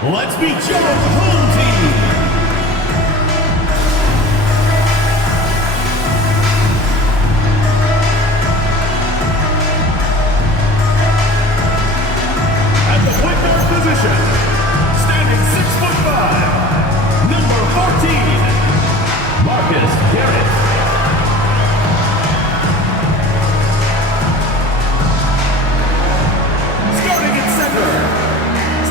Let's meet your home team. At the point guard position, standing 6'5", number 14, Marcus Garrett. Starting at center,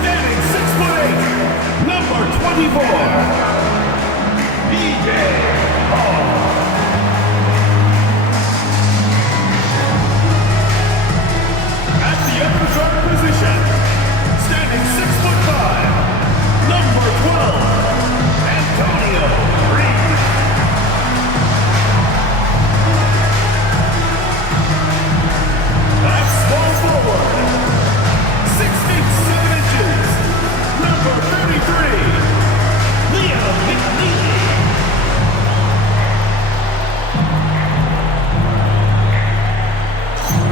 standing 6'8", number 24, DJ Hall. At the upper guard position, standing 6'5", number 12, Antonio Reeves. At small forward, 6 feet 7 inches, number 33, Leo McNeely.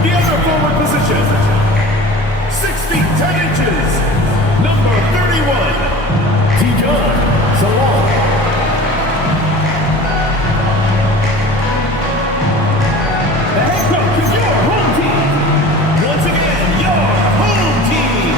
The other forward position, 6 feet 10 inches, number 31, Tijon Salon. The head coach is your home team. Once again, your home team.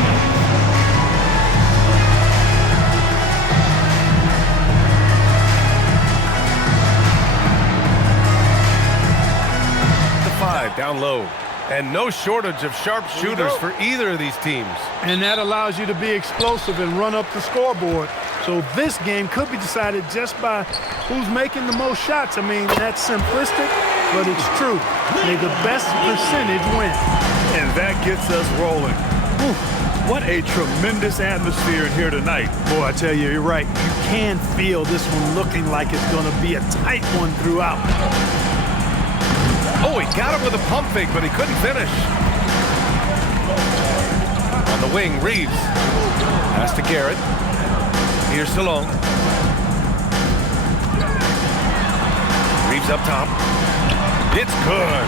The 5 down low. And no shortage of sharp shooters for either of these teams. And that allows you to be explosive and run up the scoreboard. So this game could be decided just by who's making the most shots. I mean, that's simplistic, but it's true. May the best percentage win. And that gets us rolling. Whew, what a tremendous atmosphere in here tonight. Boy, I tell you, you're right. You can feel this one looking like it's going to be a tight one throughout. Oh, he got him with a pump fake, but he couldn't finish. On the wing, Reeves. Pass to Garrett. Here's Salon. Reeves up top. It's good.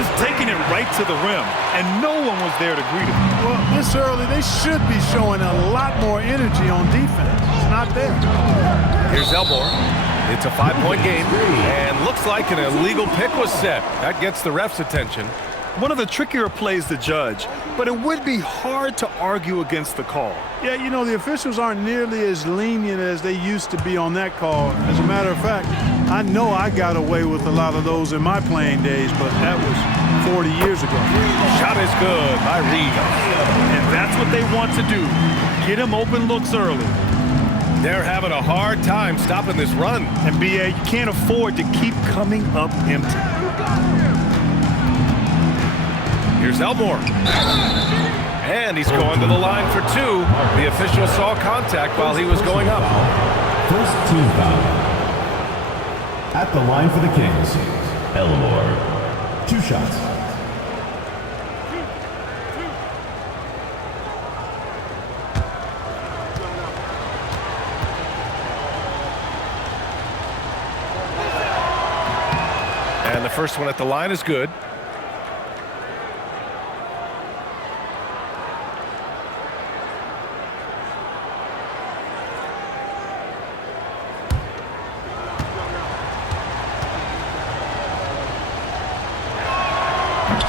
Just taking it right to the rim, and no one was there to greet him. Well, this early, they should be showing a lot more energy on defense. It's not there. Here's Elmore. It's a 5-point game, and looks like an illegal pick was set. That gets the ref's attention. One of the trickier plays to judge, but it would be hard to argue against the call. Yeah, you know, the officials aren't nearly as lenient as they used to be on that call. As a matter of fact, I know I got away with a lot of those in my playing days, but that was 40 years ago. Shot is good by Reeves. And that's what they want to do. Get him open looks early. They're having a hard time stopping this run. And B.A., you can't afford to keep coming up empty. Here's Elmore. And he's going to the line for 2. The official saw contact while he was going up. First team foul. At the line for the Kings, Elmore. 2 shots. And the first one at the line is good.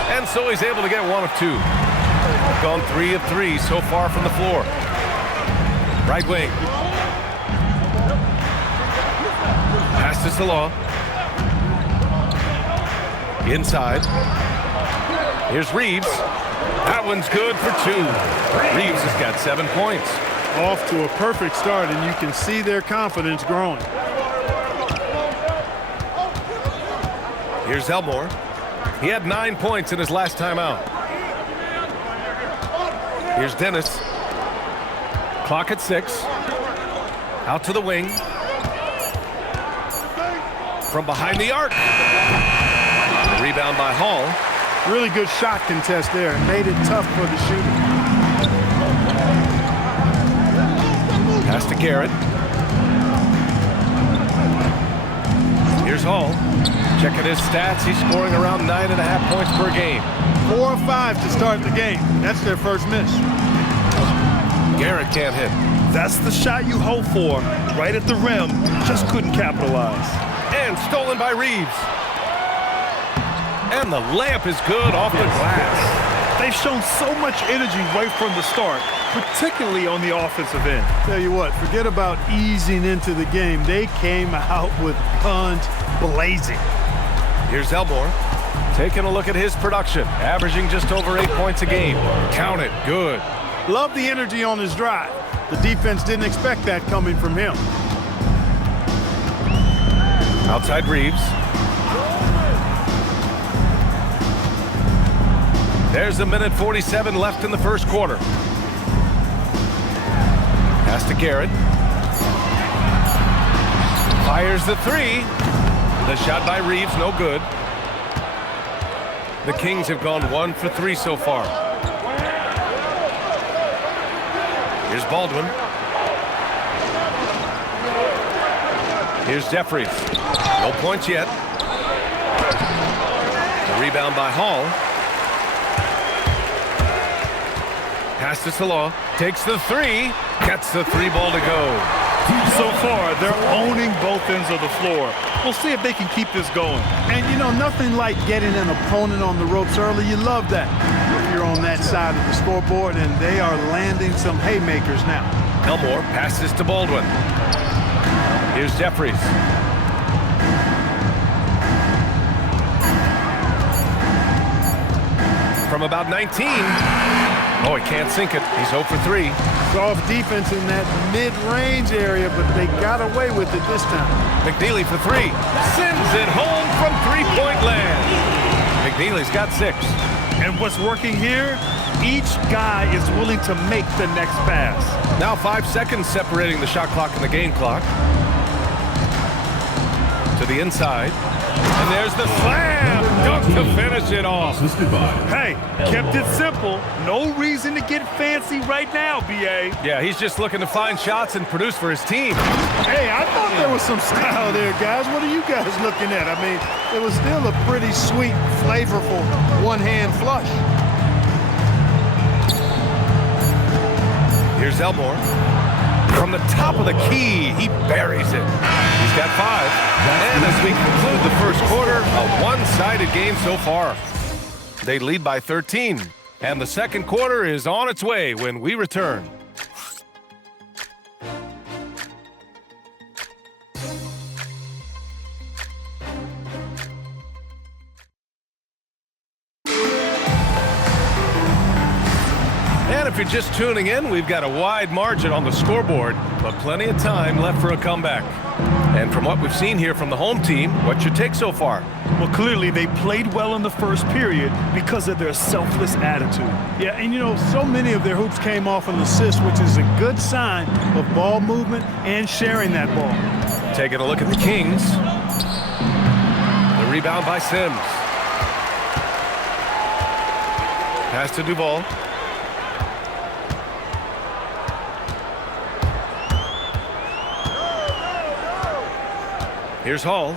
And so he's able to get 1 of 2. Gone 3 of 3 so far from the floor. Right wing. Pass to Salon. Inside. Here's Reeves. That one's good for 2. Reeves has got 7 points. Off to a perfect start, and you can see their confidence growing. Here's Elmore. He had 9 points in his last time out. Here's Dennis. Clock at 6. Out to the wing. From behind the arc. Rebound by Hall. Really good shot contest there. Made it tough for the shooter. Pass to Garrett. Here's Hall. Checking his stats, he's scoring around 9.5 points per game. 4 of 5 to start the game. That's their first miss. Garrett it can't hit. That's the shot you hope for. Right at the rim. Just couldn't capitalize. And stolen by Reeves. And the layup is good off the glass. They've shown so much energy right from the start, particularly on the offensive end. Tell you what, forget about easing into the game. They came out with guns blazing. Here's Elmore. Taking a look at his production. Averaging just over 8 points a game. Count it. Good. Love the energy on his drive. The defense didn't expect that coming from him. Outside Reeves. There's a minute 47 left in the first quarter. Pass to Garrett. Fires the three. The shot by Reeves, no good. The Kings have gone 1 for 3 so far. Here's Baldwin. Here's Jeffries. No points yet. The rebound by Hall. Pass to Salah. Takes the three. Gets the three ball to go. So far, they're owning both ends of the floor. We'll see if they can keep this going. And, you know, nothing like getting an opponent on the ropes early. You love that. If you're on that side of the scoreboard, and they are landing some haymakers now. Elmore passes to Baldwin. Here's Jeffries. From about 19. Oh, he can't sink it. He's 0 for 3. Soft defense in that mid-range area, but they got away with it this time. McNeely for 3. Sends it home from three-point land. McNeely's got 6. And what's working here? Each guy is willing to make the next pass. Now 5 seconds separating the shot clock and the game clock. To the inside. And there's the slam. Dunk to finish it off. Assisted by Hey, kept it simple. No reason to get fancy right now, B.A. Yeah, he's just looking to find shots and produce for his team. Hey, I thought there was some style there, guys. What are you guys looking at? I mean, it was still a pretty sweet, flavorful one-hand flush. Here's Elmore. From the top of the key, he buries it. He's got 5. And as we conclude the first quarter, a one-sided game so far. They lead by 13. And the second quarter is on its way when we return. And if you're just tuning in, we've got a wide margin on the scoreboard, but plenty of time left for a comeback. And from what we've seen here from the home team, what's your take so far? Well, clearly they played well in the first period because of their selfless attitude. Yeah, and you know, so many of their hoops came off an assist, which is a good sign of ball movement and sharing that ball. Taking a look at the Kings. The rebound by Sims. Pass to Duval. Here's Hall.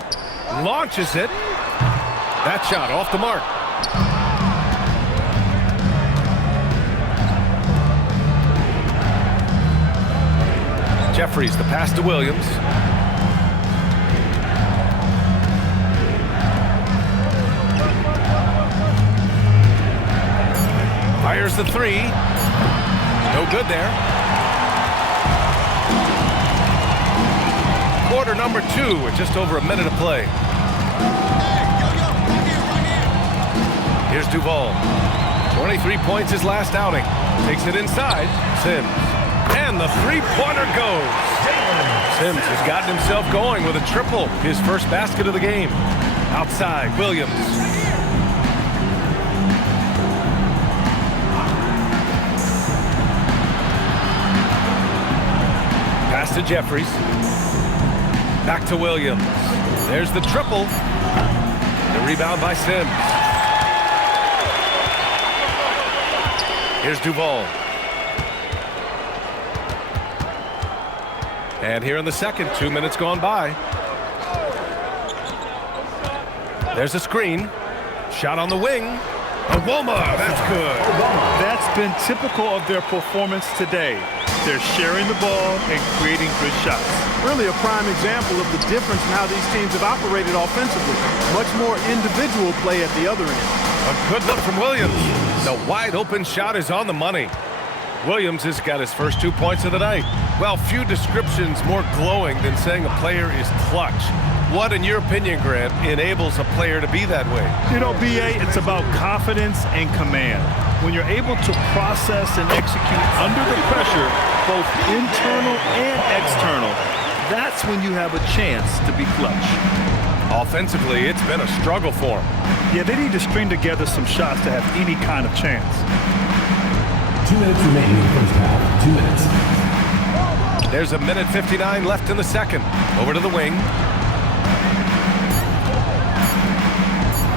Launches it. That shot off the mark. Jeffries, the pass to Williams. Fires the three. No good there. Quarter number 2 with just over a minute of play. Here's Duval. 23 points his last outing. Takes it inside. Sims. And the three-pointer goes. Sims has gotten himself going with a triple. His first basket of the game. Outside, Williams. Pass to Jeffries. Back to Williams. There's the triple. The rebound by Sims. Here's Duval. And here in the second, 2 minutes gone by. There's a screen. Shot on the wing. Awoma, that's good. That's been typical of their performance today. They're sharing the ball and creating good shots. Really a prime example of the difference in how these teams have operated offensively. Much more individual play at the other end. A good look from Williams. The wide open shot is on the money. Williams has got his first 2 points of the night. Well, few descriptions more glowing than saying a player is clutch. What, in your opinion, Grant, enables a player to be that way? You know, BA, it's about confidence and command. When you're able to process and execute under the pressure, both internal and external, that's when you have a chance to be clutch. Offensively, it's been a struggle for him. Yeah, they need to string together some shots to have any kind of chance. 2 minutes remaining in the first half. 2 minutes. There's a minute 59 left in the second. Over to the wing.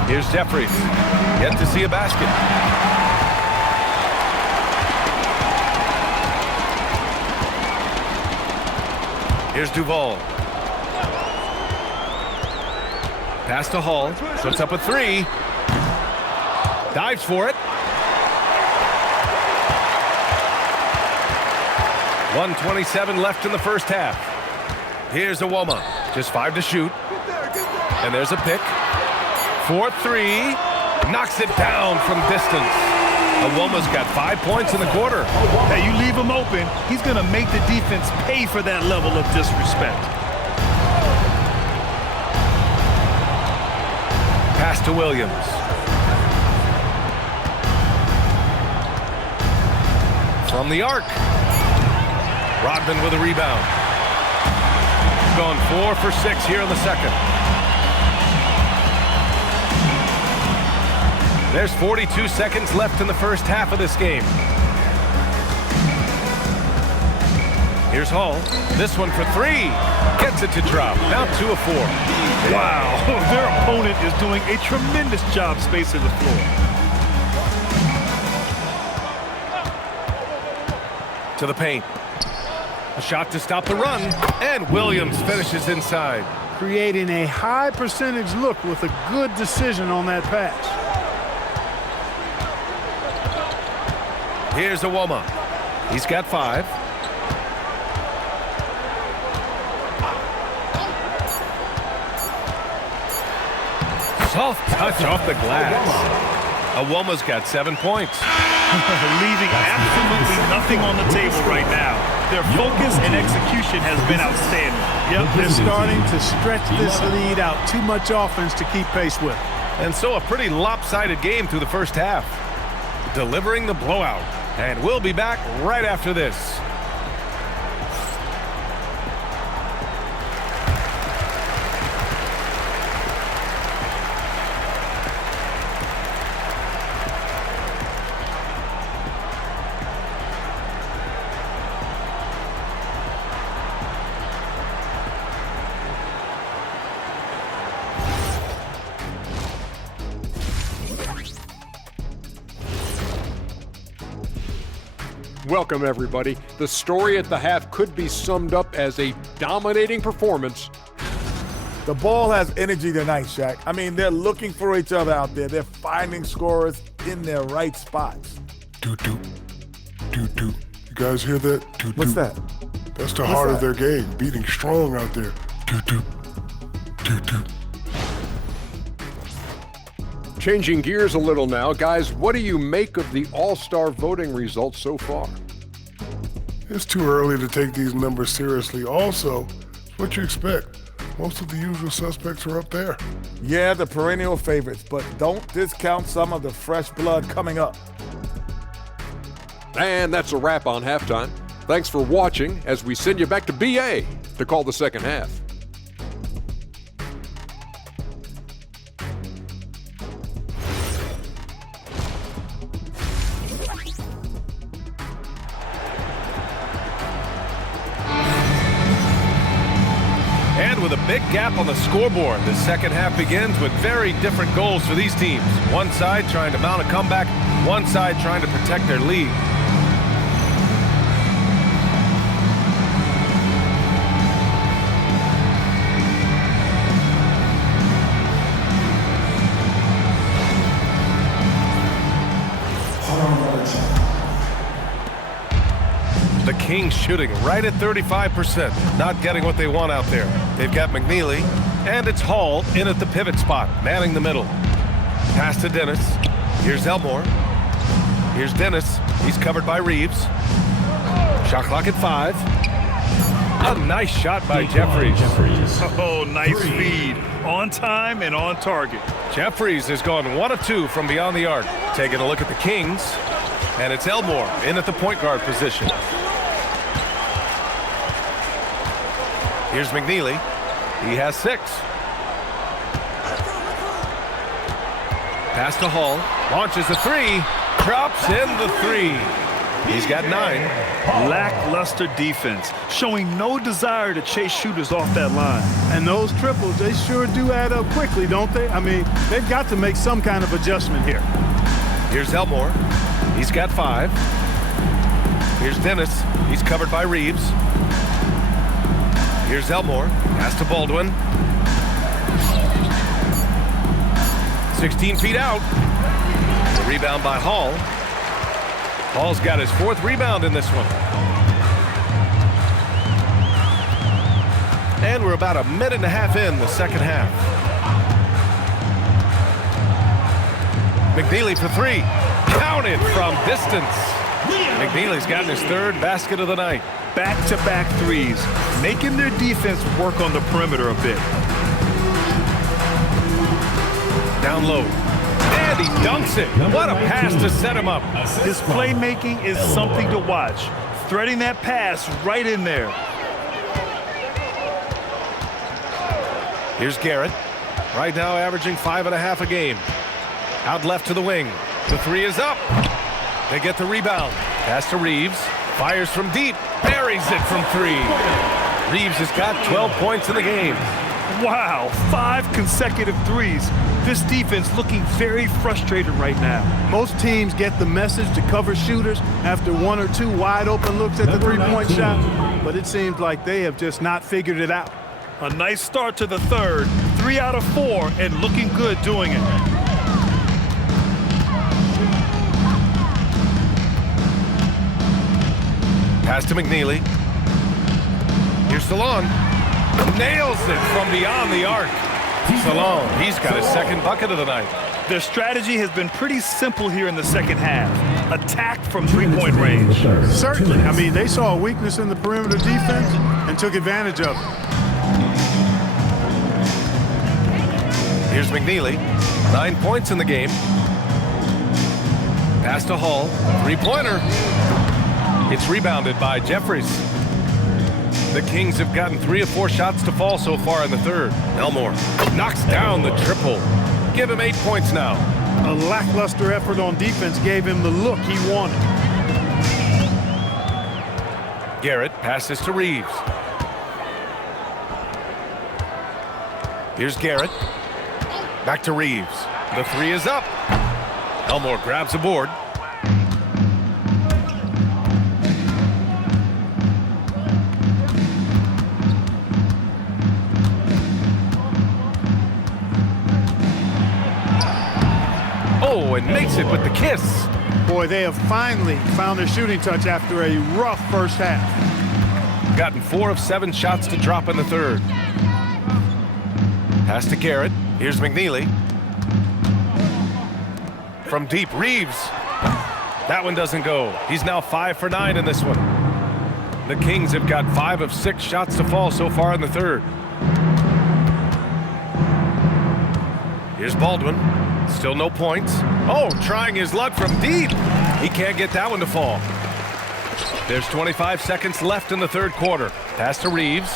Here's Jeffries. Yet to see a basket. Here's Duval. Pass to Hall. Puts up a three. Dives for it. 1:27 left in the first half. Here's Awoma. Just 5 to shoot. And there's a pick. 4-3. Knocks it down from distance. Awoma's got 5 points in the quarter. Hey, you leave him open, he's going to make the defense pay for that level of disrespect. Pass to Williams. From the arc. Rodman with a rebound. Gone 4 for 6 here in the second. There's 42 seconds left in the first half of this game. Here's Hall. This one for 3. Gets it to drop. Now 2 of 4. Wow, their opponent is doing a tremendous job spacing the floor. To the paint. A shot to stop the run. And Williams finishes inside. Creating a high percentage look with a good decision on that pass. Here's Awoma. He's got 5. Soft touch off the glass. Awoma's got 7 points. Leaving absolutely nothing on the table right now. Their focus and execution has been outstanding. Yep, they're starting to stretch this lead out. Too much offense to keep pace with. And so a pretty lopsided game through the first half. Delivering the blowout. And we'll be back right after this. Welcome, everybody. The story at the half could be summed up as a dominating performance. The ball has energy tonight, Shaq. I mean, they're looking for each other out there. They're finding scorers in their right spots. Toot-toot. Toot-toot. You guys hear that? Toot-toot. What's that? That's the heart of their game, beating strong out there. Toot-toot. Toot-toot. Changing gears a little now, guys, what do you make of the All-Star voting results so far? It's too early to take these numbers seriously. Also, it's what you expect. Most of the usual suspects are up there. Yeah, the perennial favorites, but don't discount some of the fresh blood coming up. And that's a wrap on halftime. Thanks for watching as we send you back to BA to call the second half. With a big gap on the scoreboard, the second half begins with very different goals for these teams. One side trying to mount a comeback, one side trying to protect their lead. The Kings shooting right at 35%. Not getting what they want out there. They've got McNeely, and it's Hall in at the pivot spot, manning the middle. Pass to Dennis. Here's Elmore. Here's Dennis. He's covered by Reeves. Shot clock at 5. A nice shot by Jeffries. Oh, nice feed. On time and on target. Jeffries has gone 1 of 2 from beyond the arc. Taking a look at the Kings, and it's Elmore in at the point guard position. Here's McNeely. He has 6. Pass to Hall. Launches a 3. Drops in the 3. He's got 9. Lackluster defense, showing no desire to chase shooters off that line. And those triples, they sure do add up quickly, don't they? I mean, they've got to make some kind of adjustment here. Here's Elmore. He's got 5. Here's Dennis. He's covered by Reeves. Here's Elmore. Pass to Baldwin. 16 feet out. The rebound by Hall. Hall's got his 4th rebound in this one. And we're about a minute and a half in the second half. McNeely for 3. Counted from distance. McNeely's gotten his 3rd basket of the night. Back-to-back threes, making their defense work on the perimeter a bit. Down low. And he dunks it. What a pass to set him up. His playmaking is something to watch. Threading that pass right in there. Here's Garrett. Right now averaging 5.5 a game. Out left to the wing. The 3 is up. They get the rebound. Pass to Reeves. Fires from deep. Buries it from 3. Reeves has got 12 points in the game. Wow, 5 consecutive threes. This defense looking very frustrated right now. Most teams get the message to cover shooters after 1 or 2 wide open looks at the three-point shot, but it seems like they have just not figured it out. A nice start to the 3rd. 3 out of 4 and looking good doing it. Pass to McNeely. Here's Salon. Nails it from beyond the arc. Salon, he's got his 2nd bucket of the night. Their strategy has been pretty simple here in the second half. Attack from three-point range. Certainly. I mean, they saw a weakness in the perimeter defense and took advantage of it. Here's McNeely. 9 points in the game. Pass to Hall. 3-pointer. It's rebounded by Jeffries. The Kings have gotten 3 of 4 shots to fall so far in the 3rd. Elmore knocks down the triple. Give him 8 points now. A lackluster effort on defense gave him the look he wanted. Garrett passes to Reeves. Here's Garrett. Back to Reeves. The 3 is up. Elmore grabs a board. Oh, and makes it with the kiss. Boy, they have finally found their shooting touch after a rough first half. Gotten 4 of 7 shots to drop in the 3rd. Pass to Garrett. Here's McNeely. From deep, Reeves. That one doesn't go. He's now 5 for 9 in this one. The Kings have got 5 of 6 shots to fall so far in the 3rd. Here's Baldwin. Still no points. Oh, trying his luck from deep. He can't get that one to fall. There's 25 seconds left in the 3rd quarter. Pass to Reeves.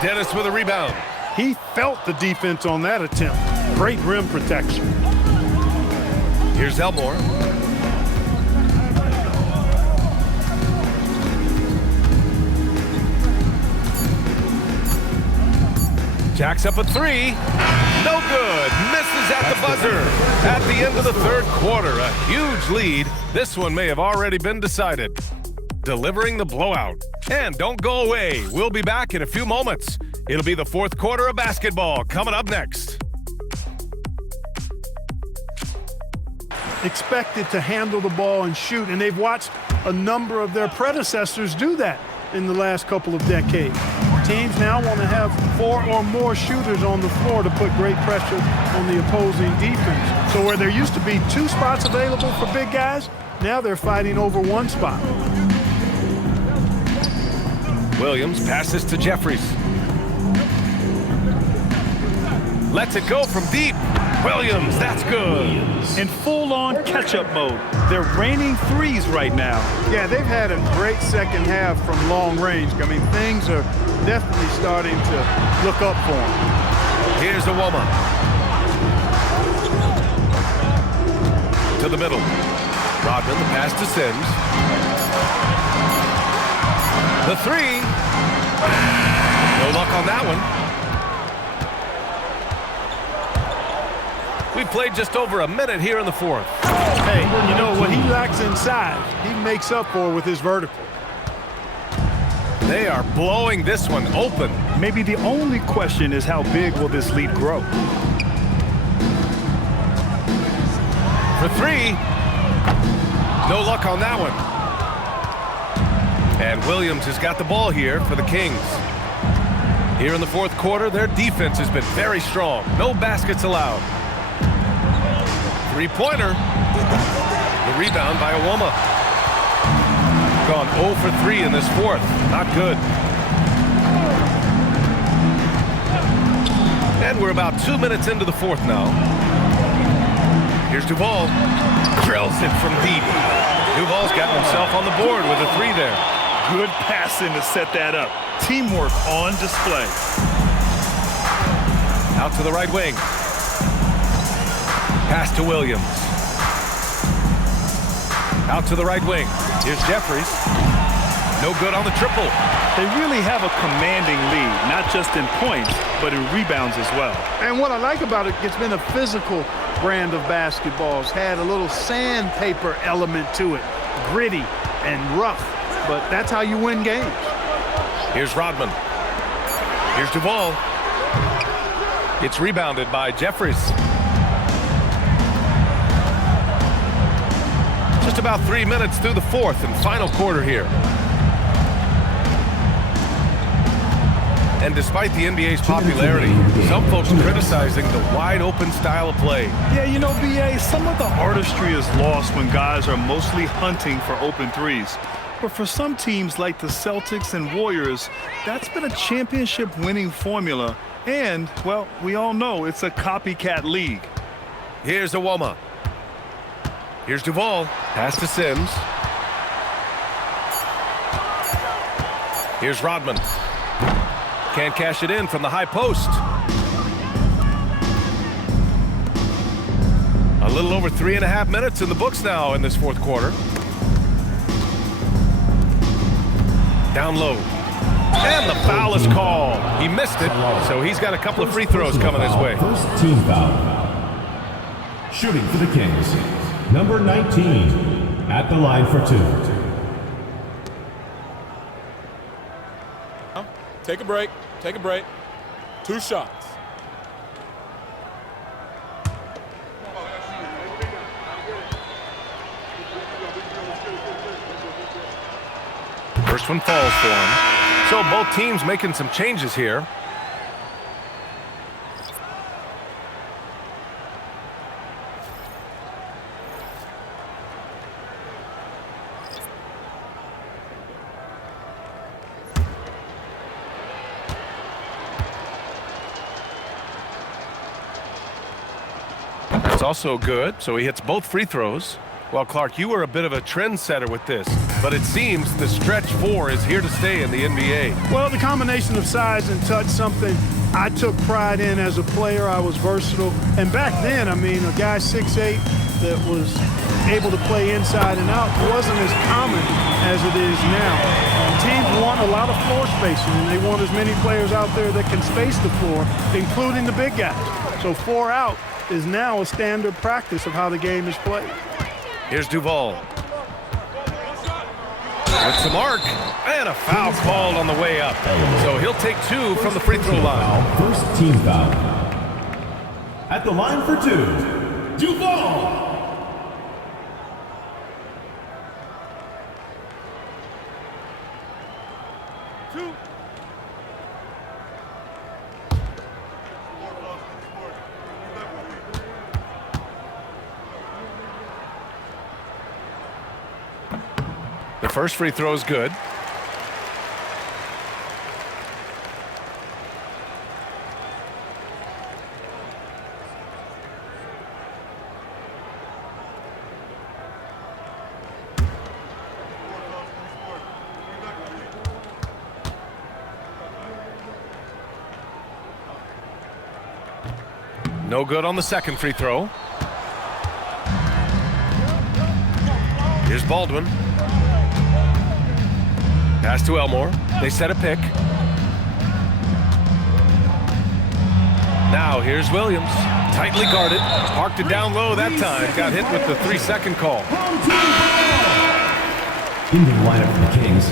Dennis with a rebound. He felt the defense on that attempt. Great rim protection. Here's Elmore. Jacks up a 3. No good. Misses at the buzzer. At the end of the 3rd quarter, a huge lead. This one may have already been decided. Delivering the blowout. And don't go away. We'll be back in a few moments. It'll be the 4th quarter of basketball coming up next. Expected to handle the ball and shoot, and they've watched a number of their predecessors do that in the last couple of decades. Teams now want to have 4 or more shooters on the floor to put great pressure on the opposing defense. So where there used to be 2 spots available for big guys, now they're fighting over 1 spot. Williams passes to Jeffries. Lets it go from deep. Williams, that's good. In full-on catch-up mode. They're raining threes right now. Yeah, they've had a great second half from long range. I mean, things are definitely starting to look up for them. Here's a woman. To the middle. Rodman, the pass to Sims. The 3. No luck on that one. We played just over a minute here in the 4th. Hey, you know, what he lacks in size, he makes up for with his vertical. They are blowing this one open. Maybe the only question is how big will this lead grow? For 3. No luck on that one. And Williams has got the ball here for the Kings. Here in the 4th quarter, their defense has been very strong. No baskets allowed. 3-pointer. The rebound by Awoma. Gone 0 for 3 in this 4th. Not good. And we're about 2 minutes into the 4th now. Here's Duval. Drills it from deep. Duval's gotten himself on the board with a 3 there. Good passing to set that up. Teamwork on display. Out to the right wing. Pass to Williams. Out to the right wing. Here's Jeffries. No good on the triple. They really have a commanding lead, not just in points, but in rebounds as well. And what I like about it, it's been a physical brand of basketball. It's had a little sandpaper element to it. Gritty and rough. But that's how you win games. Here's Rodman. Here's Duval. It's rebounded by Jeffries. Just about 3 minutes through the 4th and final quarter here. And despite the NBA's popularity, some folks criticizing the wide-open style of play. Yeah, you know, B.A., some of the artistry is lost when guys are mostly hunting for open threes. But for some teams like the Celtics and Warriors, that's been a championship-winning formula. And, well, we all know it's a copycat league. Here's Awoma. Here's Duval. Pass to Sims. Here's Rodman. Can't cash it in from the high post. A little over 3.5 minutes in the books now in this 4th quarter. Down low. And the foul is called. He missed it, so he's got a couple of free throws coming his way. First team foul. Shooting for the Kings. Number 19 at the line for 2. Take a break. Take a break. 2 shots. First one falls for him. So both teams making some changes here. That's also good, so he hits both free throws. Well, Clark, you were a bit of a trendsetter with this, but it seems the stretch 4 is here to stay in the NBA. Well, the combination of size and touch, something I took pride in as a player. I was versatile. And back then, I mean, a guy 6'8" that was able to play inside and out wasn't as common as it is now. Teams want a lot of floor spacing, and they want as many players out there that can space the floor, including the big guys. So 4 out is now a standard practice of how the game is played. Here's Duval. With the mark, and a foul called on the way up. So he'll take 2 from the free throw line. First team foul. At the line for 2, Duval. The first free throw is good. No good on the second free throw. Here's Baldwin. Pass to Elmore. They set a pick. Now here's Williams. Tightly guarded. Parked it down low that time. Got hit with the 3-second call. Into the lineup for the Kings,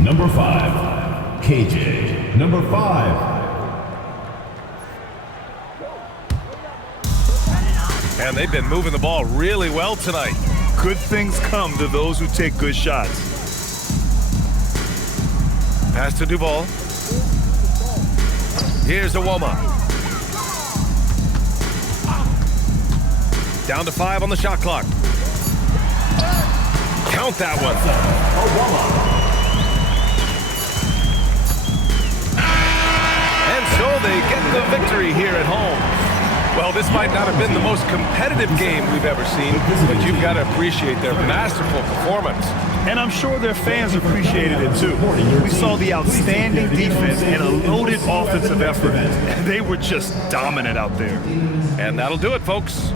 number 5, KJ. Number 5. And they've been moving the ball really well tonight. Good things come to those who take good shots. Pass to Duval. Here's Awoma. Down to 5 on the shot clock. Count that one. And so they get the victory here at home. Well, this might not have been the most competitive game we've ever seen, but you've got to appreciate their masterful performance. And I'm sure their fans appreciated it too. We saw the outstanding defense and a loaded offensive effort. They were just dominant out there. And that'll do it, folks.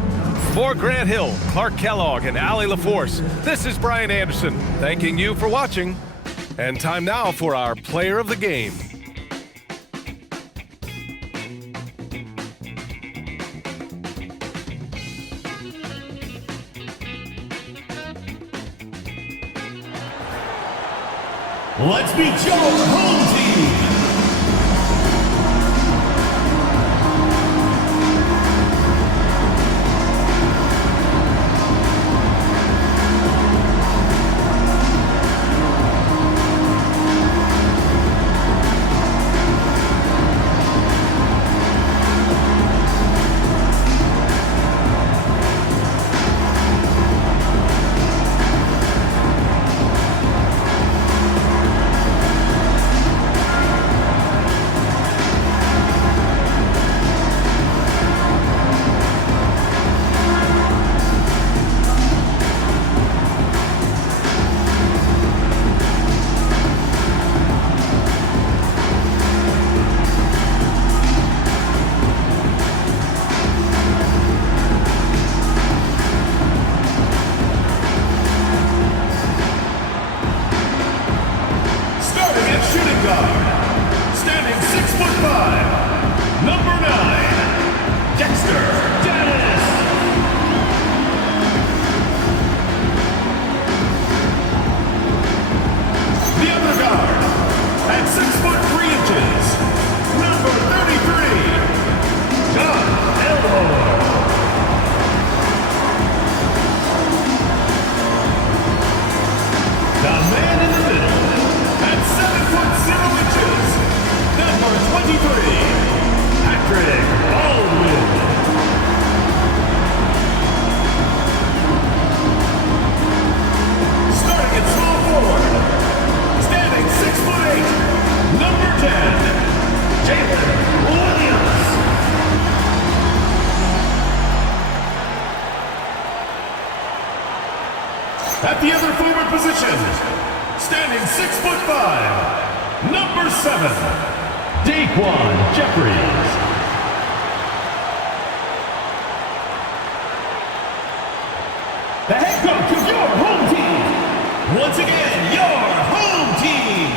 For Grant Hill, Clark Kellogg, and Allie LaForce, this is Brian Anderson, thanking you for watching. And time now for our player of the game. Let's meet your home team. At the other forward position, standing 6'5", number 7, Daquan Jeffries. The head coach of your home team. Once again, your home team.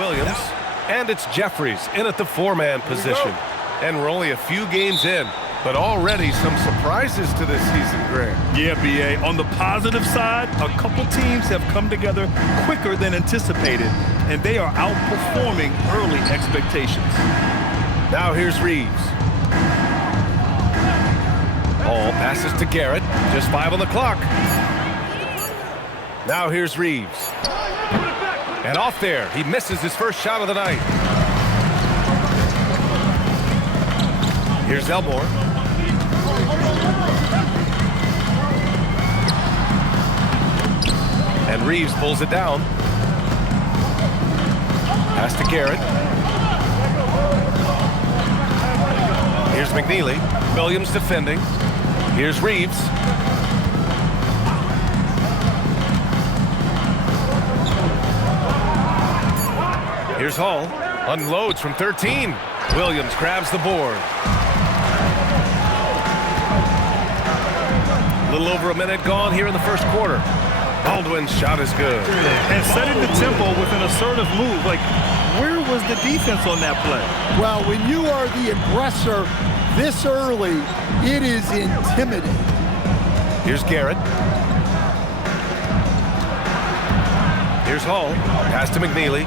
Williams. And it's Jeffries in at the 4-man position. And we're only a few games in, but already some surprises to this season, Grant. Yeah, B.A. On the positive side, a couple teams have come together quicker than anticipated, and they are outperforming early expectations. Now here's Reeves. Hall passes to Garrett. Just 5 on the clock. Now here's Reeves. And off there. He misses his first shot of the night. Here's Elmore. And Reeves pulls it down. Pass to Garrett. Here's McNeely. Williams defending. Here's Reeves. Here's Hall. Unloads from 13. Williams grabs the board. A little over a minute gone here in the first quarter. Baldwin's shot is good. And setting the tempo with an assertive move. Like, where was the defense on that play? Well, when you are the aggressor this early, it is intimidating. Here's Garrett. Here's Hall. Pass to McNeely.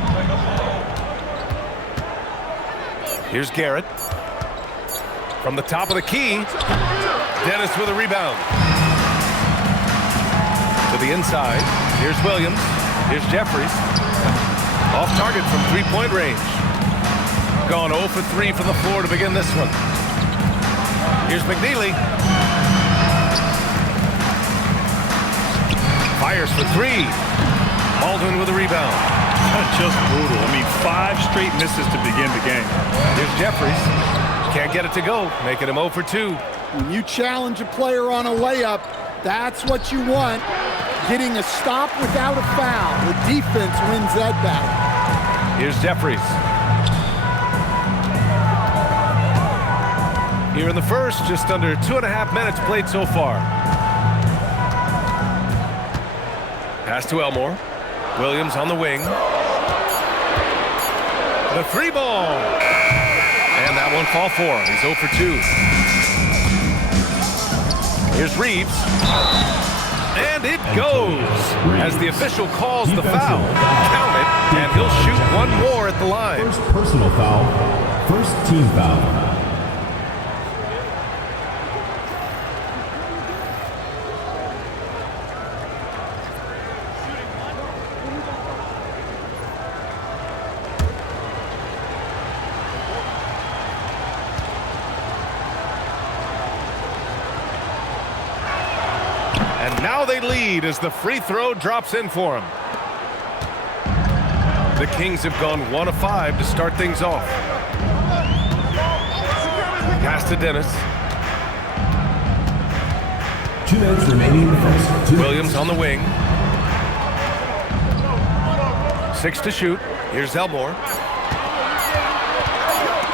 Here's Garrett. From the top of the key, Dennis with a rebound. To the inside. Here's Williams. Here's Jeffries. Off target from three-point range. Gone 0 for 3 from the floor to begin this one. Here's McNeely. Fires for 3. Baldwin with a rebound. Just brutal. I mean, 5 straight misses to begin the game. Here's Jeffries. Can't get it to go, making him 0 for 2. When you challenge a player on a layup, that's what you want. Getting a stop without a foul. The defense wins that battle. Here's Jeffries. Here in the first, just under 2.5 minutes played so far. Pass to Elmore. Williams on the wing. The 3 ball. And that one fall for him. He's 0 for 2. Here's Reeves. And it goes. As the official calls the foul, count it, and he'll shoot one more at the line. First personal foul. First team foul. And now they lead as the free throw drops in for them. The Kings have gone 1 of 5 to start things off. Pass to Dennis. 2 minutes remaining in the first. Williams on the wing. 6 to shoot. Here's Elmore.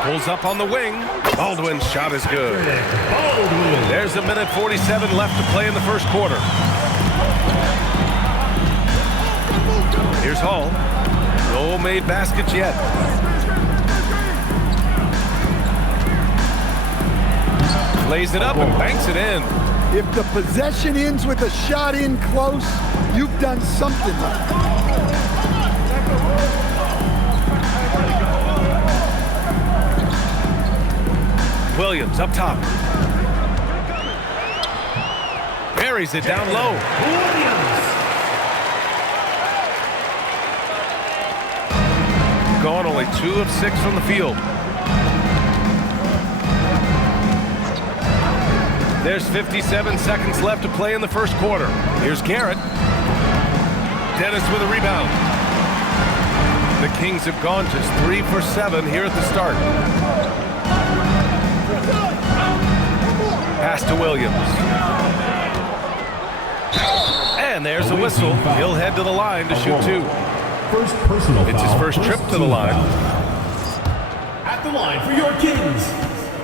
Pulls up on the wing. Baldwin's shot is good. There's a minute 47 left to play in the first quarter. Here's Hall. No made baskets yet. Lays it up and banks it in. If the possession ends with a shot in close, you've done something right. Williams up top. Buries it down low. Gone only 2 of 6 from the field. There's 57 seconds left to play in the first quarter. Here's Garrett. Dennis with a rebound. The Kings have gone just 3 for 7 here at the start. Pass to Williams. And there's a whistle. He'll head to the line to shoot 2. First personal foul. It's his first trip to the line. At the line for your Kings,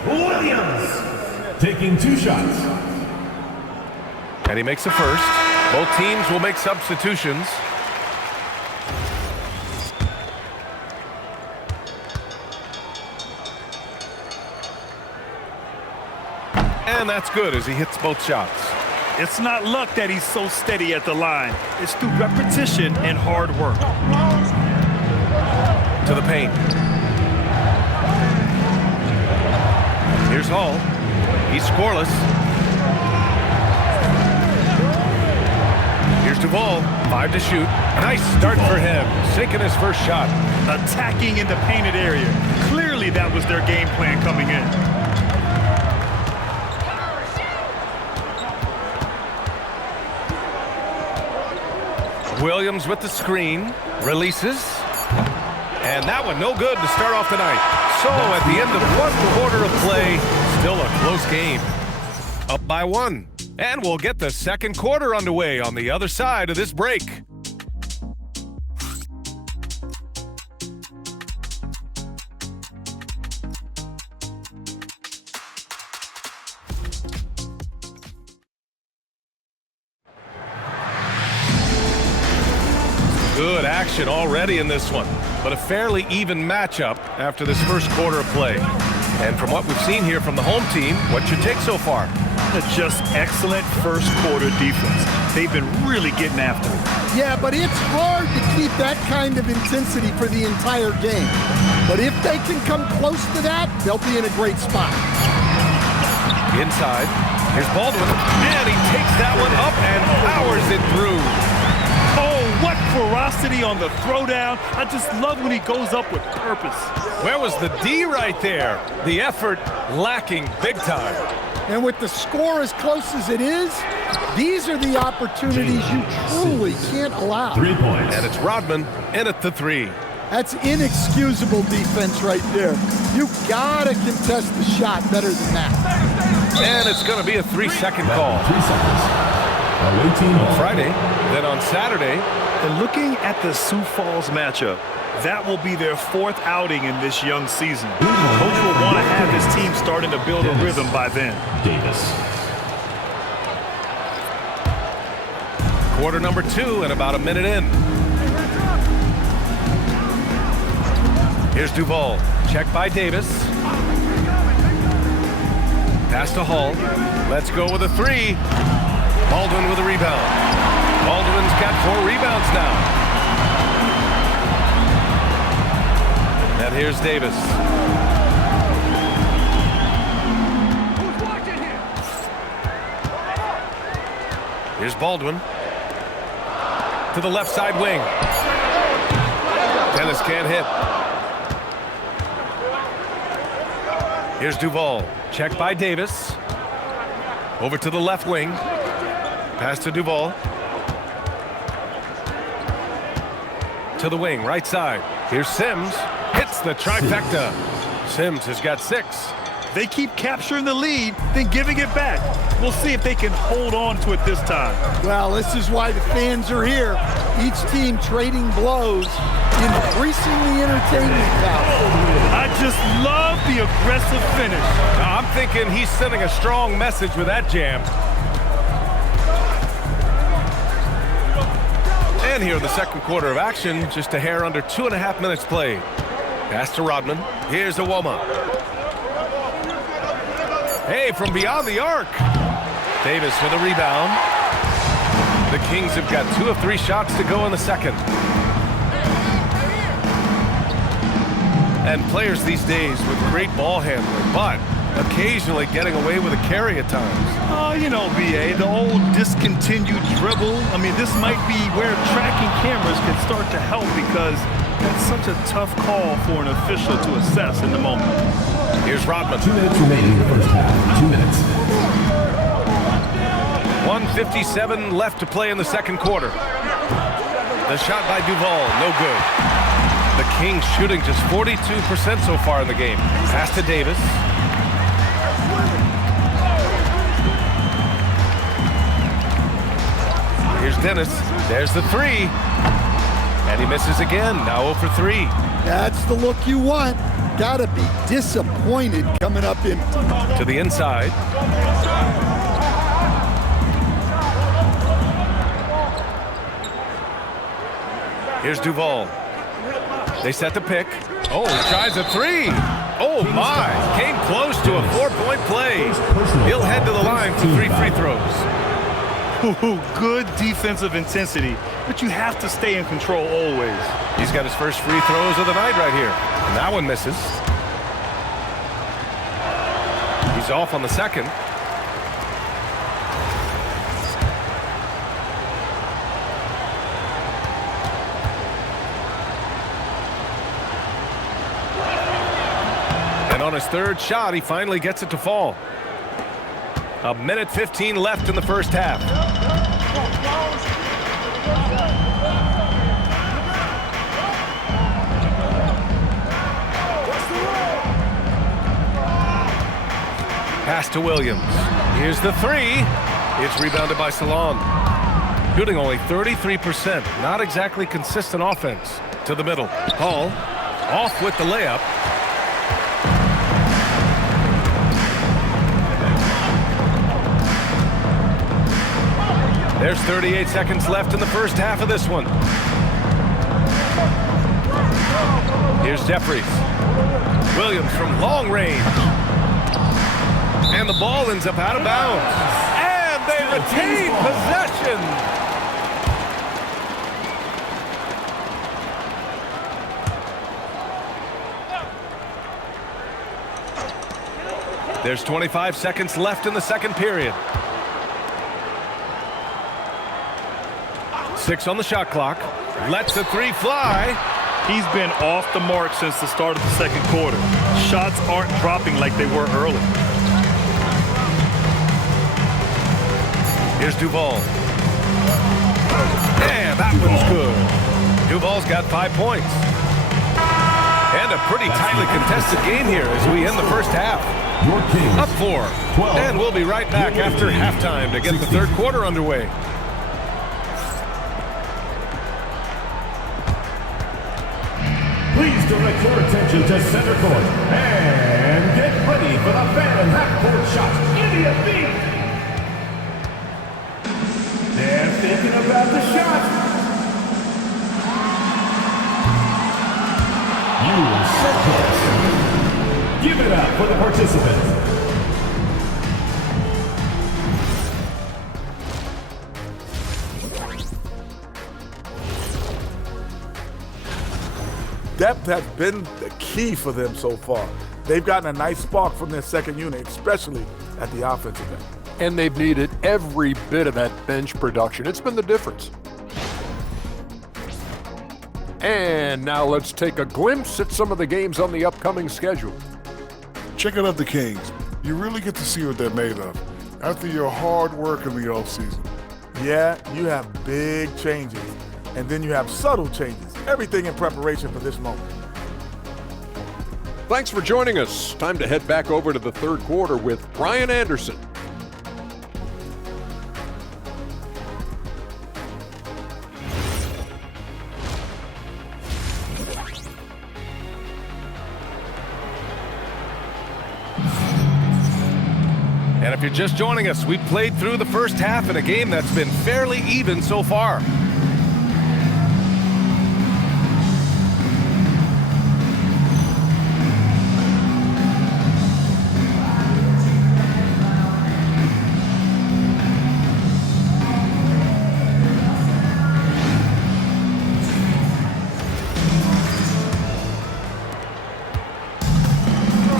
Williams. Taking 2 shots. And he makes a first. Both teams will make substitutions. And that's good as he hits both shots. It's not luck that he's so steady at the line. It's through repetition and hard work. To the paint. Here's Hall. He's scoreless. Here's Duvall, 5 to shoot. Nice start for him, sinking his first shot. Attacking in the painted area. Clearly that was their game plan coming in. Williams with the screen, releases. And that one no good to start off the night. So at the end of 1 quarter of play, still a close game. Up by 1. And we'll get the second quarter underway on the other side of this break. Good action already in this one, but a fairly even matchup after this first quarter of play. And from what we've seen here from the home team, what's your take so far? Just excellent first quarter defense. They've been really getting after it. Yeah, but it's hard to keep that kind of intensity for the entire game. But if they can come close to that, they'll be in a great spot. Inside, here's Baldwin, and he takes that one up and powers it through. Oh, what ferocity on the throwdown. I just love when he goes up with purpose. Where was the D right there? The effort lacking big time. And with the score as close as it is, these are the opportunities you truly can't allow. 3 points. And it's Rodman in at the 3. That's inexcusable defense right there. You gotta contest the shot better than that. And it's going to be a 3-second call. 3 seconds. Away team On ball. Friday, then on Saturday. And looking at the Sioux Falls matchup, that will be their 4th outing in this young season. Coach will want to have his team starting to build a rhythm by then. Davis. Quarter number 2 and about a minute in. Here's Duvall. Check by Davis. Pass to Hall. Let's go with a 3. Baldwin with a rebound. Baldwin's got 4 rebounds now. And here's Davis. Here's Baldwin. To the left side wing. Dennis can't hit. Here's Duvall. Check by Davis. Over to the left wing. Pass to Duvall. To the wing, right side. Here's Sims. Hits the trifecta. Sims has got 6. They keep capturing the lead, then giving it back. We'll see if they can hold on to it this time. Well, this is why the fans are here. Each team trading blows, increasing the entertainment value. I just love the aggressive finish. Now, I'm thinking he's sending a strong message with that jam. And here in the second quarter of action, just a hair under 2.5 minutes played. Pass to Rodman. Here's Awoma. Hey, from beyond the arc. Davis with a rebound. The Kings have got 2 of 3 shots to go in the second. And players these days with great ball handling, but occasionally getting away with a carry at times. Oh, you know, B.A., the old discontinued dribble. I mean, this might be where tracking cameras can start to help because that's such a tough call for an official to assess in the moment. Here's Rodman. 2 minutes remaining in the first half. 2 minutes. 1:57 left to play in the second quarter. The shot by Duvall, no good. The Kings shooting just 42% so far in the game. Pass to Davis. Here's Dennis. There's the 3. And he misses again. Now 0 for 3. That's the look you want. Gotta be disappointed coming up empty. To the inside. Here's Duvall. They set the pick. Oh, he tries a 3. Oh, my. Came close to a 4-point play. He'll head to the line for 3 free throws. Ooh, good defensive intensity, but you have to stay in control always. He's got his first free throws of the night right here. And that one misses. He's off on the second. on his third shot, he finally gets it to fall. 1:15 left in the first half. Pass to Williams. Here's the three. It's rebounded by Salon. Shooting only 33%. Not exactly consistent offense. To the middle. Hall off with the layup. There's 38 seconds left in the first half of this one. Here's Jeffries. Williams from long range. And the ball ends up out of bounds. And they retain possession. There's 25 seconds left in the second period. 6 on the shot clock. Lets the three fly. He's been off the mark since the start of the second quarter. Shots aren't dropping like they were early. Here's Duval. And that one's good. Duval's got 5 points. And a pretty tightly contested game here as we end the first half. Your Kings. Up 4. 12. And we'll be right back after halftime to get the third quarter underway. Please direct your attention to center court and get ready for the fan half-court shot. Idiot beat. They're thinking about the shot. You are so close. Give it up for the participants. Depth has been the key for them so far. They've gotten a nice spark from their second unit, especially at the offensive end. And they've needed every bit of that bench production. It's been the difference. And now let's take a glimpse at some of the games on the upcoming schedule. Checking out the Kings, you really get to see what they're made of after your hard work in the offseason. Yeah, you have big changes, and then you have subtle changes. Everything in preparation for this moment. Thanks for joining us. Time to head back over to the third quarter with Brian Anderson. And if you're just joining us, we played through the first half in a game that's been fairly even so far.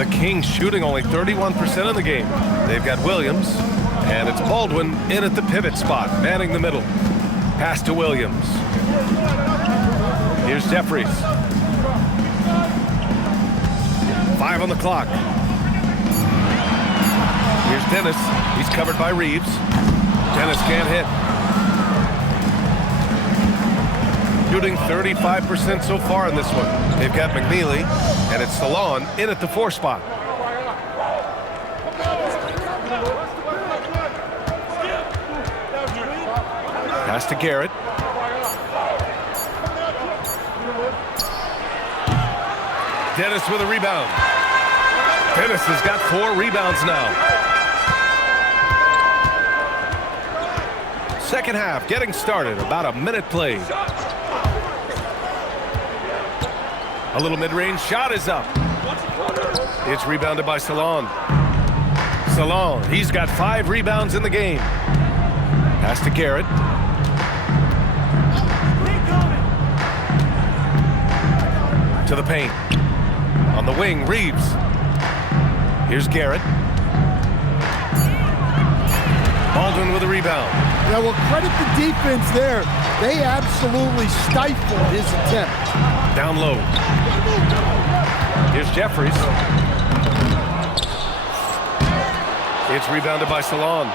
Kings shooting only 31% of the game. They've got Williams, and it's Baldwin in at the pivot spot, manning the middle. Pass to Williams. Here's Jeffries. 5 on the clock. Here's Dennis. He's covered by Reeves. Dennis can't hit. Shooting 35% so far in this one. They've got McNeely, and it's Salon in at the 4 spot. Pass to Garrett. Dennis with a rebound. Dennis has got 4 rebounds now. Second half getting started, about a minute played. A little mid-range shot is up. It's rebounded by Salon. Salon, he's got 5 rebounds in the game. Pass to Garrett. To the paint. On the wing, Reeves. Here's Garrett. Baldwin with a rebound. Yeah, well, credit the defense there. They absolutely stifled his attempt. Down low. Here's Jeffries. It's rebounded by Salon.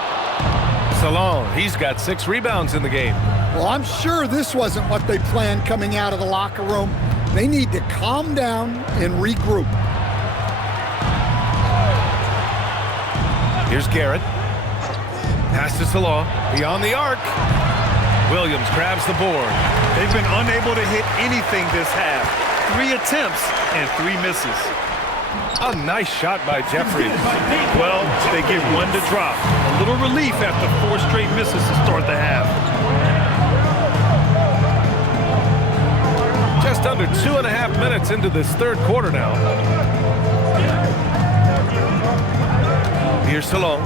Salon, he's got 6 rebounds in the game. Well, I'm sure this wasn't what they planned coming out of the locker room. They need to calm down and regroup. Here's Garrett. Pass to Salon. Beyond the arc. Williams grabs the board. They've been unable to hit anything this half. 3 attempts and 3 misses. A nice shot by Jeffries. Well, they get 1 to drop. A little relief after 4 straight misses to start the half. Just under 2.5 minutes into this third quarter now. Here's Salon.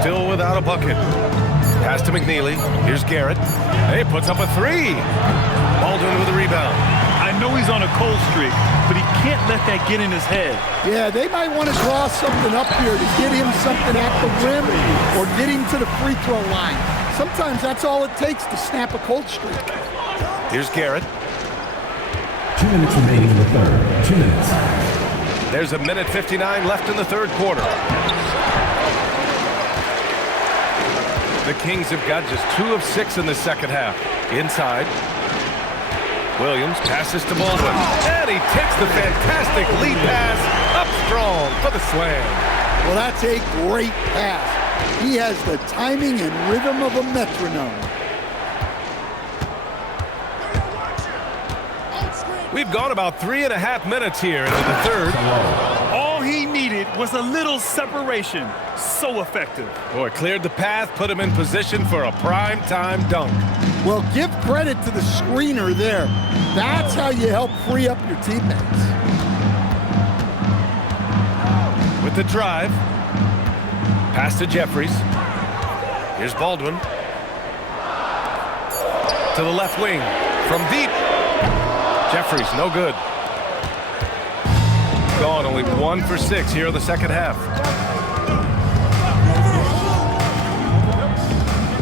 Still without a bucket. Pass to McNeely. Here's Garrett. He puts up a 3. Baldwin with a rebound. I know he's on a cold streak, but he can't let that get in his head. Yeah, they might want to draw something up here to get him something at the rim or get him to the free throw line. Sometimes that's all it takes to snap a cold streak. Here's Garrett. 2 minutes remaining in the third. 2 minutes. There's 1:59 left in the third quarter. The Kings have got just 2 of 6 in the second half. Inside. Williams passes to Baldwin. And he takes the fantastic lead pass up strong for the slam. Well, that's a great pass. He has the timing and rhythm of a metronome. We've gone about 3.5 minutes here into the third. All he needed was a little separation. So effective. Boy, cleared the path, put him in position for a prime-time dunk. Well, give credit to the screener there. That's how you help free up your teammates. With the drive. Pass to Jeffries. Here's Baldwin. To the left wing. From deep. Jeffries, no good. Gone, only 1 for 6 here in the second half.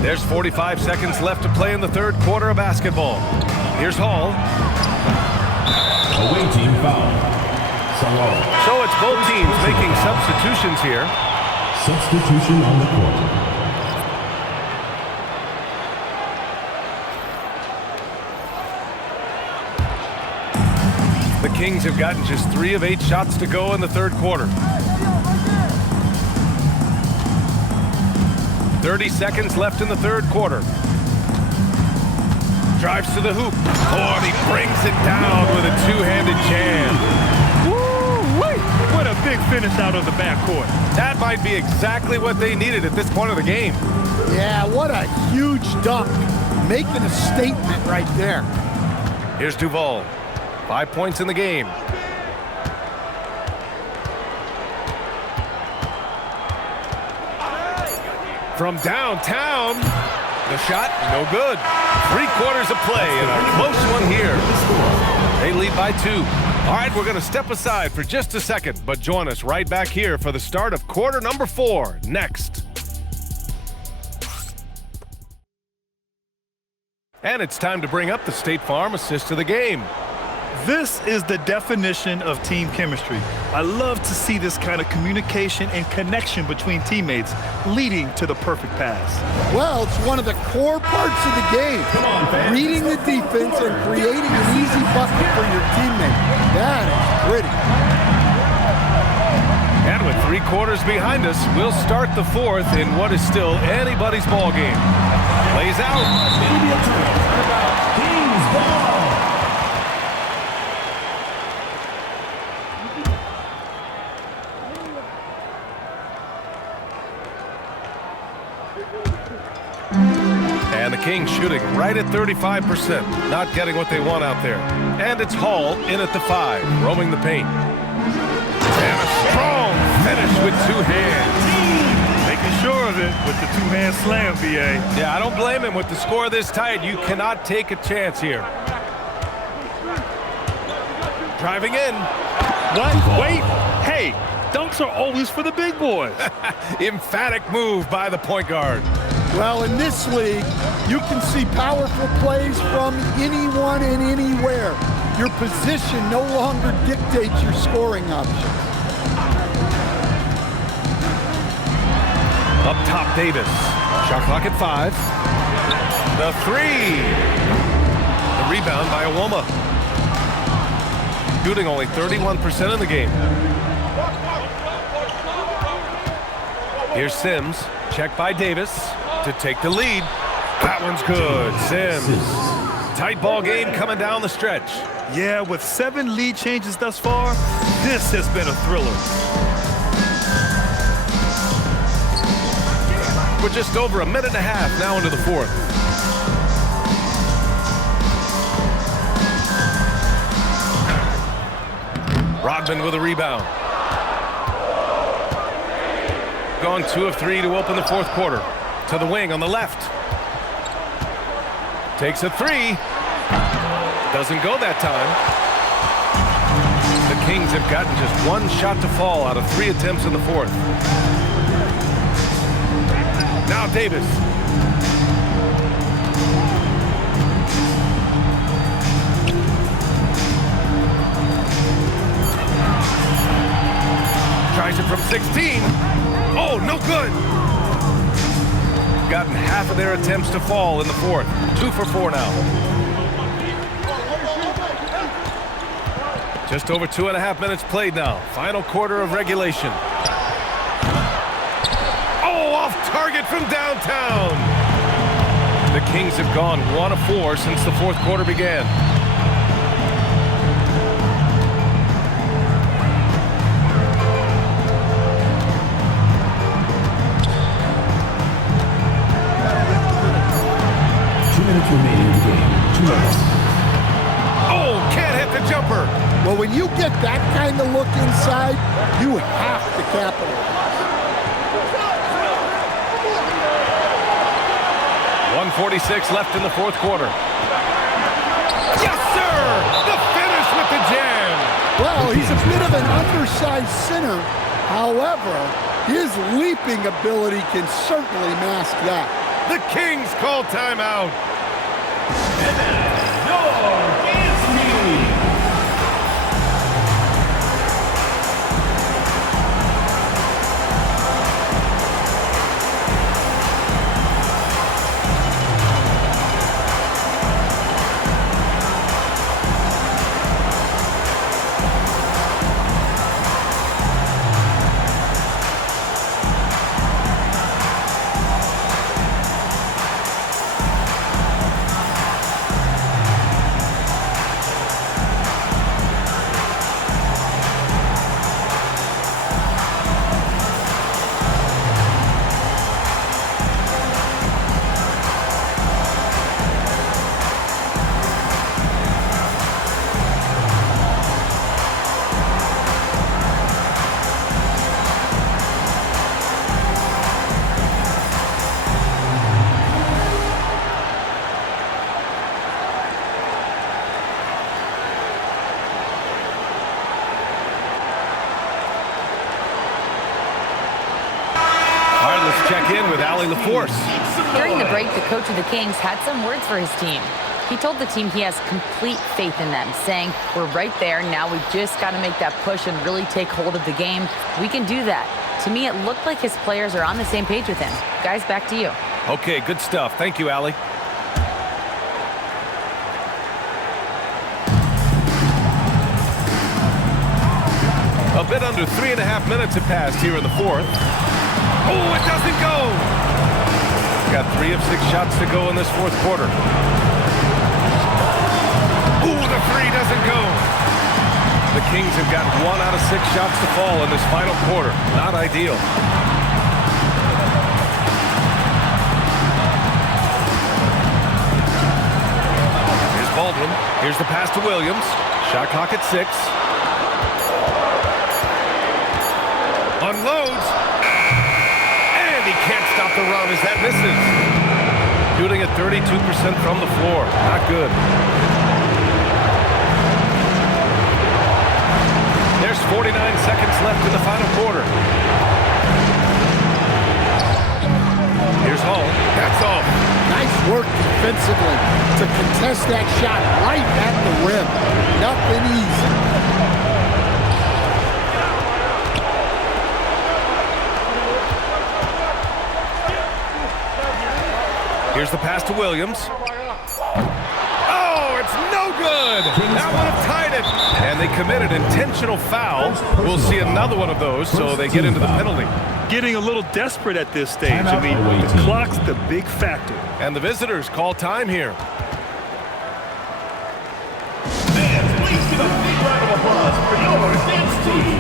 There's 45 seconds left to play in the third quarter of basketball. Here's Hall. Away team foul. Salon. So it's both teams making substitutions here. Substitution on the court. The Kings have gotten just 3 of 8 shots to go in the third quarter. 30 seconds left in the third quarter. Drives to the hoop. Oh, and he brings it down with a 2-handed jam. Woo-wee! What a big finish out of the backcourt. That might be exactly what they needed at this point of the game. Yeah, what a huge dunk. Making a statement right there. Here's Duval. 5 points in the game. From downtown, the shot, no good. 3/4 of play and a close one here. They lead by 2. All right, we're going to step aside for just a second, but join us right back here for the start of quarter number 4 next. And it's time to bring up the State Farm assist of the game. This is the definition of team chemistry. I love to see this kind of communication and connection between teammates leading to the perfect pass. Well, it's one of the core parts of the game. Reading the defense and creating an easy bucket for your teammate. That is pretty. And with 3 quarters behind us, we'll start the fourth in what is still anybody's ball game. Plays out. Kings ball. And the Kings shooting right at 35%, not getting what they want out there. And it's Hall in at the 5, roaming the paint. And a strong finish with 2 hands. Making sure of it with the 2-hand slam, BA. Yeah, I don't blame him. With the score this tight, you cannot take a chance here. Driving in. What? Wait. Hey, dunks are always for the big boys. Emphatic move by the point guard. Well, in this league, you can see powerful plays from anyone and anywhere. Your position no longer dictates your scoring options. Up top, Davis. Shot clock at 5. The 3. The rebound by Iwoma. Shooting only 31% in the game. Here's Sims. Check by Davis to take the lead. That one's good. Sims. Tight ball game coming down the stretch. Yeah, with 7 lead changes thus far, this has been a thriller. We're just over a minute and a half now into the fourth. Rodman with a rebound. Gone 2 of 3 to open the fourth quarter. To the wing on the left. Takes a 3. Doesn't go that time. The Kings have gotten just 1 shot to fall out of 3 attempts in the fourth. Now Davis. Tries it from 16. Oh, no good. Gotten half of their attempts to fall in the fourth. 2 for 4 now. Just over 2.5 minutes played now. Final quarter of regulation. Oh, off target from downtown. The Kings have gone 1 of 4 since the fourth quarter began. Remaining in the game. 2 minutes. Oh, can't hit the jumper. Well, when you get that kind of look inside, you have to capitalize. 1:46 left in the fourth quarter. Yes, sir! The finish with the jam. Well, he's a bit of an undersized center. However, his leaping ability can certainly mask that. The Kings call timeout. Check in with Allie LaForce. During the break, the coach of the Kings had some words for his team. He told the team he has complete faith in them, saying, "We're right there. Now we just got to make that push and really take hold of the game. We can do that." To me, it looked like his players are on the same page with him. Guys, back to you. Okay, good stuff. Thank you, Allie. A bit under 3.5 minutes have passed here in the fourth. Oh, it doesn't go. Got 3 of 6 shots to go in this fourth quarter. Ooh, the 3 doesn't go. The Kings have got 1 out of 6 shots to fall in this final quarter. Not ideal. Here's Baldwin. Here's the pass to Williams. Shot clock at 6. Unloads. And he can't stop the run as that misses. Shooting at 32% from the floor. Not good. There's 49 seconds left in the final quarter. Here's Hall. That's off. Nice work defensively to contest that shot right at the rim. Nothing easy. Here's the pass to Williams. Oh, it's no good. That would have tied it. And they committed intentional foul. We'll see another one of those, so they get into the penalty. Getting a little desperate at this stage. I mean, the clock's the big factor. And the visitors call time here. Fans, please give a big round of applause for your dance team.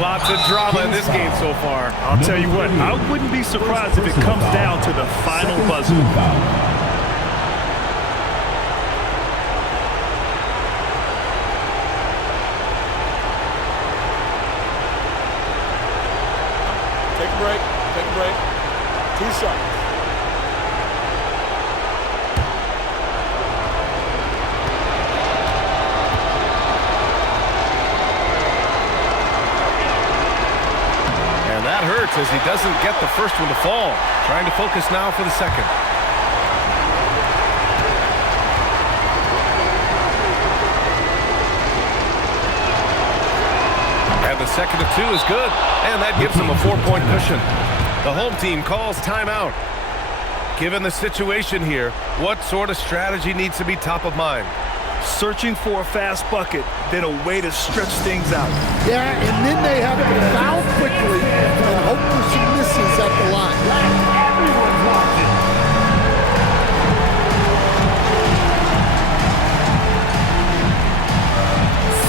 Lots of drama in this game so far. I'll tell you what, I wouldn't be surprised if it comes down to the final buzzer. Take a break. Take a break. 2 shots. That hurts as he doesn't get the first one to fall. Trying to focus now for the second. And the second of 2 is good. And that gives them a 4-point cushion. The home team calls timeout. Given the situation here, what sort of strategy needs to be top of mind? Searching for a fast bucket, then a way to stretch things out. Yeah, and then they have to foul quickly and hope for some misses at the line. Everyone's watching.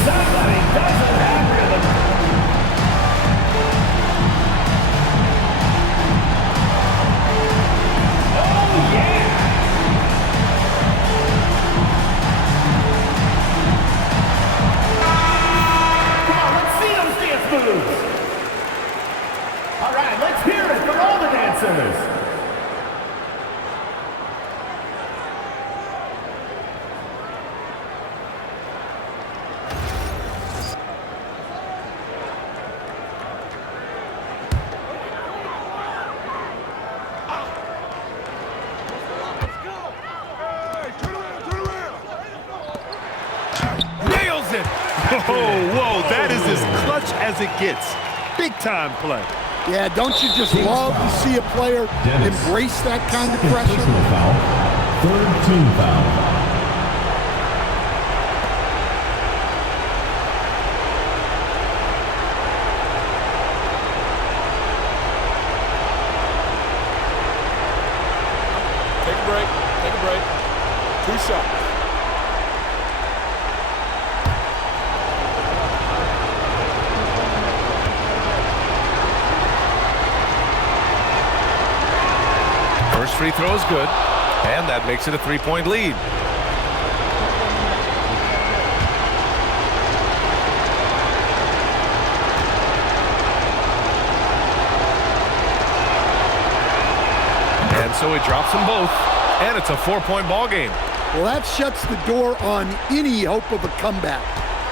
Somebody doesn't have rhythm. Oh, yeah. All right, let's hear it for all the dancers. Nails it! Whoa, that is as clutch as it gets. Big time play. Yeah, don't you just love to see a player embrace that kind of pressure? Foul. 3rd team foul. Take a break. Take a break. 2 shots. First free throw is good, and that makes it a 3-point lead. And so he drops them both, and it's a 4-point ball game. Well, that shuts the door on any hope of a comeback.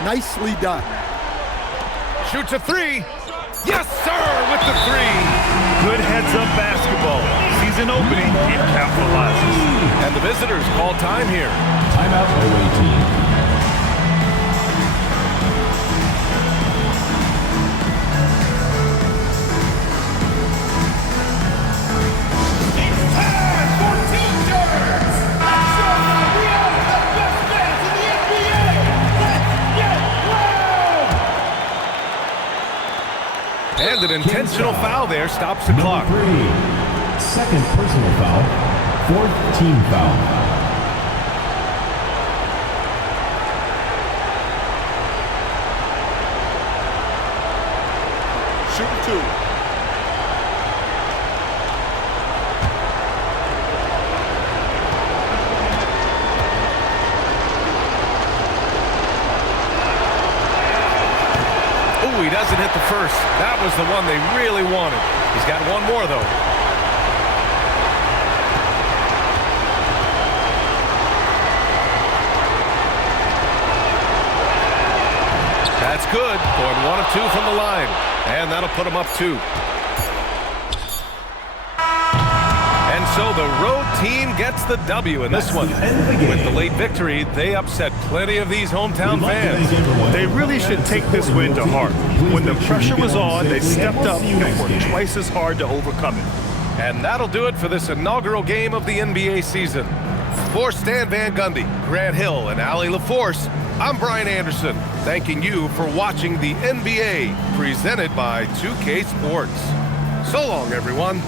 Nicely done. Shoots a 3. Yes, sir, with the 3. Good heads-up basketball. Sees an opening and capitalizes. And the visitors call time here. Timeout away team. intentional foul there stops the clock. Number 3, second personal foul, 4th team foul. Shooting 2. He doesn't hit the first. That was the one they really wanted. He's got one more, though. That's good. Going 1 of 2 from the line. And that'll put him up 2. And so the road team gets the W in this one. With the late victory, they upset plenty of these hometown fans. They really should take this win to heart. When the pressure was on, they stepped up and worked twice as hard to overcome it. And that'll do it for this inaugural game of the NBA season. For Stan Van Gundy, Grant Hill, and Allie LaForce, I'm Brian Anderson, thanking you for watching the NBA presented by 2K Sports. So long, everyone.